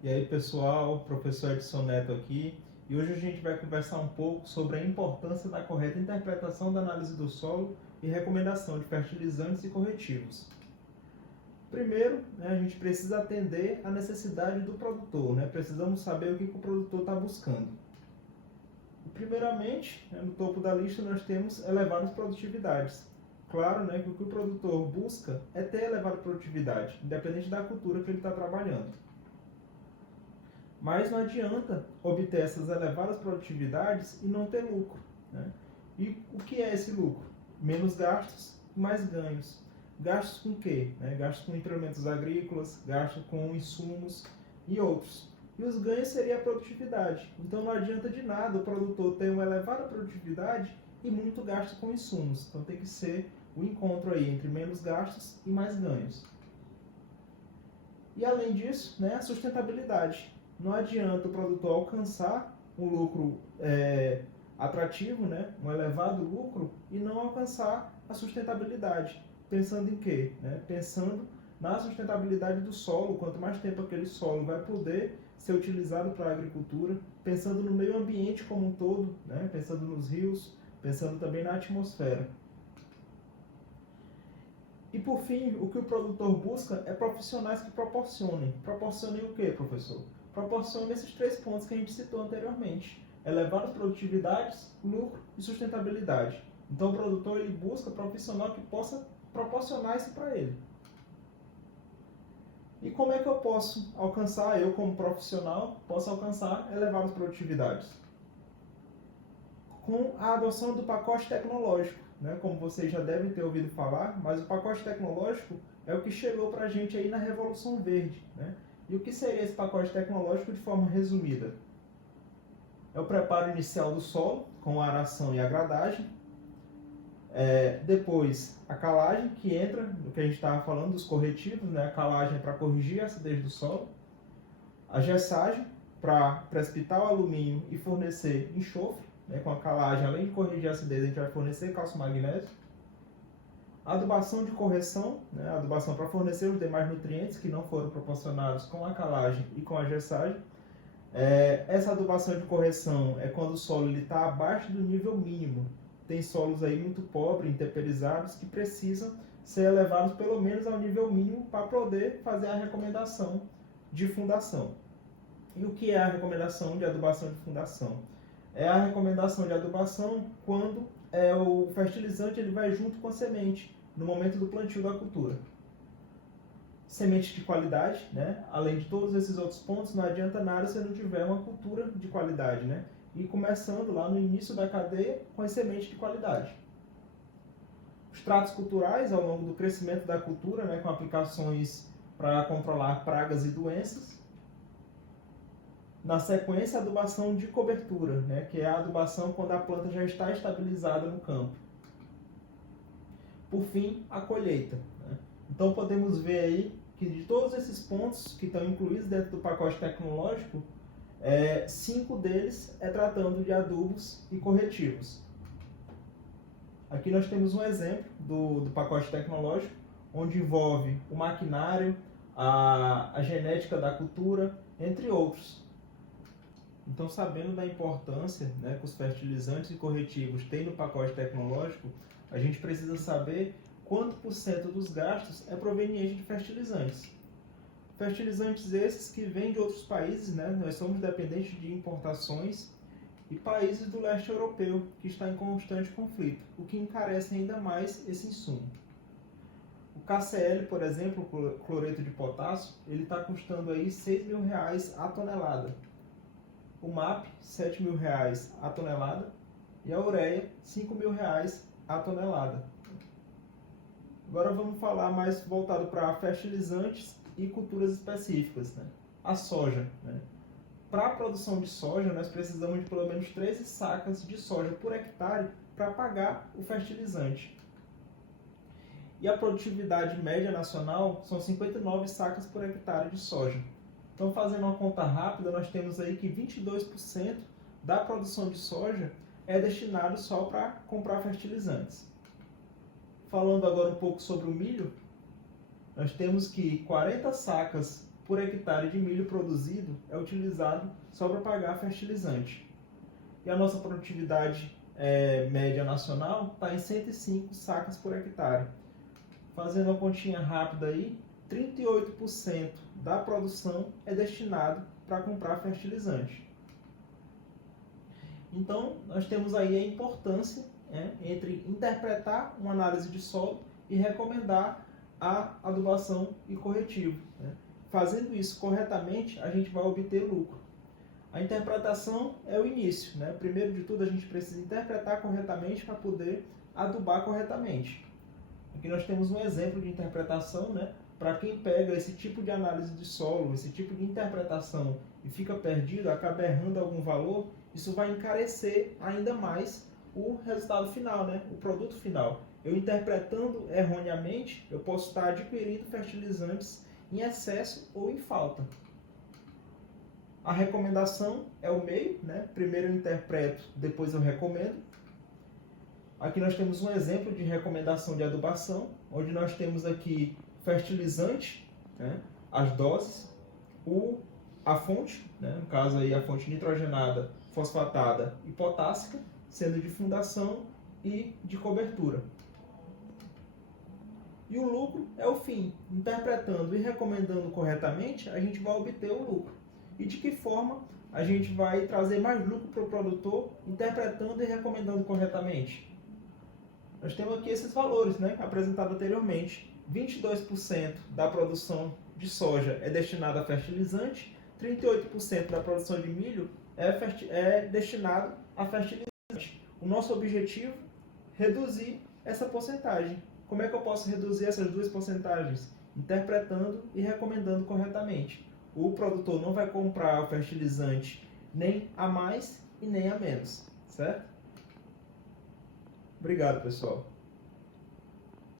E aí pessoal, professor Edson Neto aqui, e hoje a gente vai conversar um pouco sobre a importância da correta interpretação da análise do solo e recomendação de fertilizantes e corretivos. Primeiro, a gente precisa atender à necessidade do produtor, precisamos saber o que o produtor está buscando. E, primeiramente, no topo da lista nós temos elevar as produtividades. Claro que o que o produtor busca é ter elevada produtividade, independente da cultura que ele está trabalhando. Mas não adianta obter essas elevadas produtividades e não ter lucro. E o que é esse lucro? Menos gastos, mais ganhos. Gastos com o quê? Gastos com implementos agrícolas, gastos com insumos e outros. E os ganhos seria a produtividade. Então não adianta de nada o produtor ter uma elevada produtividade e muito gasto com insumos. Então tem que ser o encontro aí entre menos gastos e mais ganhos. E além disso, a sustentabilidade. Não adianta o produtor alcançar um lucro atrativo, um elevado lucro, e não alcançar a sustentabilidade. Pensando em quê? Pensando na sustentabilidade do solo, quanto mais tempo aquele solo vai poder ser utilizado para a agricultura, pensando no meio ambiente como um todo, pensando nos rios, pensando também na atmosfera. E por fim, o que o produtor busca é profissionais que proporcionem. Proporcionem o quê, professor? Proporcionem esses 3 pontos que a gente citou anteriormente. Elevar as produtividades, lucro e sustentabilidade. Então o produtor ele busca profissional que possa proporcionar isso para ele. E como é que eu posso alcançar, eu como profissional, posso alcançar elevadas produtividades? Com a adoção do pacote tecnológico. Como vocês já devem ter ouvido falar, mas o pacote tecnológico é o que chegou para a gente aí na Revolução Verde. E o que seria esse pacote tecnológico de forma resumida? É o preparo inicial do solo, com a aração e a gradagem. Depois, a calagem, que entra no que a gente estava falando dos corretivos, a calagem é para corrigir a acidez do solo. A gessagem, para precipitar o alumínio e fornecer enxofre. Com a calagem, além de corrigir a acidez, a gente vai fornecer cálcio magnésio. A adubação de correção, a adubação para fornecer os demais nutrientes que não foram proporcionados com a calagem e com a gessagem. Essa adubação de correção é quando o solo está abaixo do nível mínimo. Tem solos aí muito pobres, intemperizados, que precisam ser elevados pelo menos ao nível mínimo para poder fazer a recomendação de fundação. E o que é a recomendação de adubação de fundação? É a recomendação de adubação quando o fertilizante ele vai junto com a semente, no momento do plantio da cultura. Semente de qualidade, além de todos esses outros pontos, não adianta nada se não tiver uma cultura de qualidade, E começando lá no início da cadeia com as sementes de qualidade. Os tratos culturais ao longo do crescimento da cultura, com aplicações para controlar pragas e doenças. Na sequência, a adubação de cobertura, que é a adubação quando a planta já está estabilizada no campo. Por fim, a colheita. Então podemos ver aí que de todos esses pontos que estão incluídos dentro do pacote tecnológico, 5 deles é tratando de adubos e corretivos. Aqui nós temos um exemplo do pacote tecnológico, onde envolve o maquinário, a genética da cultura, entre outros. Então, sabendo da importância que os fertilizantes e corretivos têm no pacote tecnológico, a gente precisa saber quanto por cento dos gastos é proveniente de fertilizantes. Fertilizantes esses que vêm de outros países, nós somos dependentes de importações, e países do leste europeu, que está em constante conflito, o que encarece ainda mais esse insumo. O KCl, por exemplo, o cloreto de potássio, ele está custando aí R$6.000 a tonelada. O MAP, R$7.000 a tonelada, e a ureia, R$5.000 a tonelada. Agora vamos falar mais voltado para fertilizantes e culturas específicas. A soja. Para a produção de soja, nós precisamos de pelo menos 13 sacas de soja por hectare para pagar o fertilizante. E a produtividade média nacional são 59 sacas por hectare de soja. Então, fazendo uma conta rápida, nós temos aí que 22% da produção de soja é destinado só para comprar fertilizantes. Falando agora um pouco sobre o milho, nós temos que 40 sacas por hectare de milho produzido é utilizado só para pagar fertilizante. E a nossa produtividade média nacional está em 105 sacas por hectare. Fazendo uma continha rápida aí, 38% da produção é destinado para comprar fertilizante. Então, nós temos aí a importância entre interpretar uma análise de solo e recomendar a adubação e corretivo. Fazendo isso corretamente, a gente vai obter lucro. A interpretação é o início. Primeiro de tudo, a gente precisa interpretar corretamente para poder adubar corretamente. Aqui nós temos um exemplo de interpretação, para quem pega esse tipo de análise de solo, esse tipo de interpretação e fica perdido, acaba errando algum valor, isso vai encarecer ainda mais o resultado final, o produto final. Eu interpretando erroneamente, eu posso estar adquirindo fertilizantes em excesso ou em falta. A recomendação é o meio, primeiro eu interpreto, depois eu recomendo. Aqui nós temos um exemplo de recomendação de adubação, onde nós temos aqui fertilizante, as doses, a fonte, no caso aí a fonte nitrogenada, fosfatada e potássica, sendo de fundação e de cobertura. E o lucro é o fim. Interpretando e recomendando corretamente, a gente vai obter o lucro. E de que forma a gente vai trazer mais lucro para o produtor, interpretando e recomendando corretamente? Nós temos aqui esses valores, apresentados anteriormente. 22% da produção de soja é destinada a fertilizante, 38% da produção de milho é destinado a fertilizante. O nosso objetivo é reduzir essa porcentagem. Como é que eu posso reduzir essas duas porcentagens? Interpretando e recomendando corretamente. O produtor não vai comprar o fertilizante nem a mais e nem a menos, certo? Obrigado, pessoal.